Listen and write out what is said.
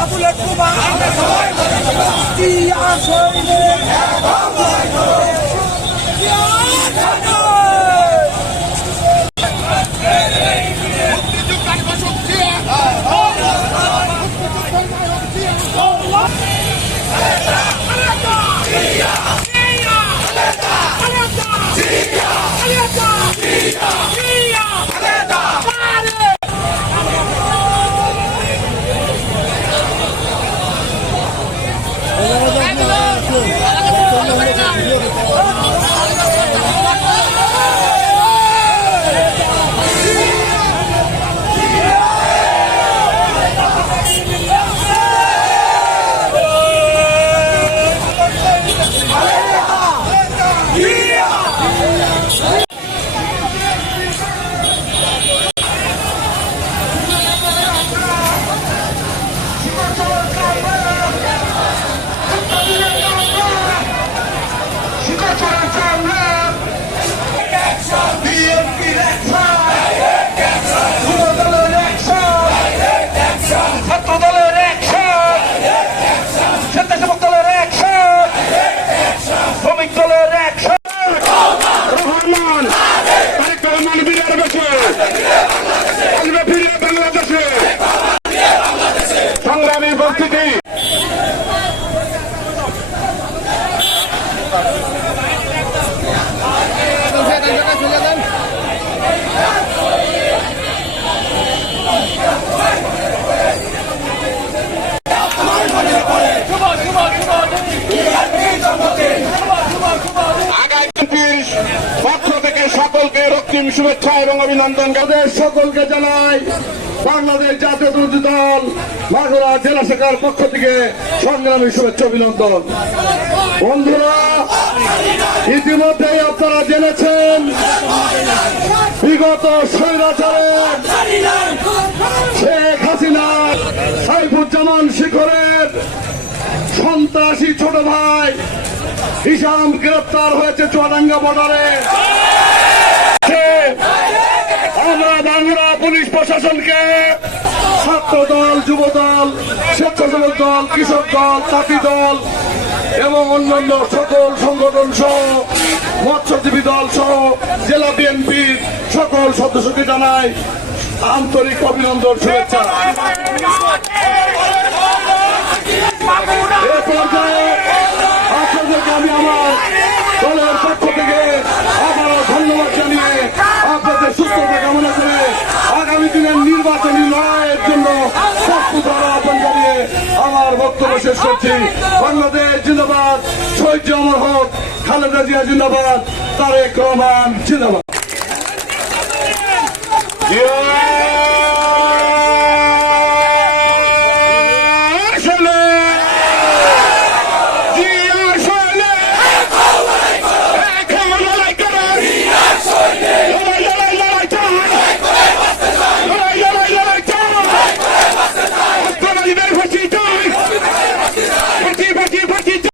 আবুলের কুমার কি আসলে সকলকে শুভেচ্ছা এবং অভিনন্দন। সকলকে জানাই, বাংলাদেশ জাতীয় বিরোধী দল মাগুরা জেলা শাখার পক্ষ থেকে সংগ্রামী শুভেচ্ছা অভিনন্দন। বন্ধুরা, ইতিমধ্যেই আপনারা জেনেছেন, বিগত স্বৈরাচারের শেখ হাসিনা, সাইফুজ্জামান শিখরের সন্ত্রাসী ছোট ভাই হিসাম গ্রেপ্তার হয়েছে চুয়াডাঙ্গা বর্ডারে আমরা বাংলা পুলিশ প্রশাসনকে ছাত্র দল যুব দল স্বেচ্ছাসেবক দল, কৃষক দল চাকরি দল এবং অন্যান্য সকল সংগঠন সহ, মৎস্যজীবী দল সহ, জেলা বিএনপির সকল সদস্যকে জানাই আন্তরিক অভিনন্দন, শুভেচ্ছা। করছি বাংলাদেশ জিন্দাবাদ। শহীদ অমর হক খালেদা জিয়া জিন্দাবাদ তারেক রহমান জিন্দাবাদ।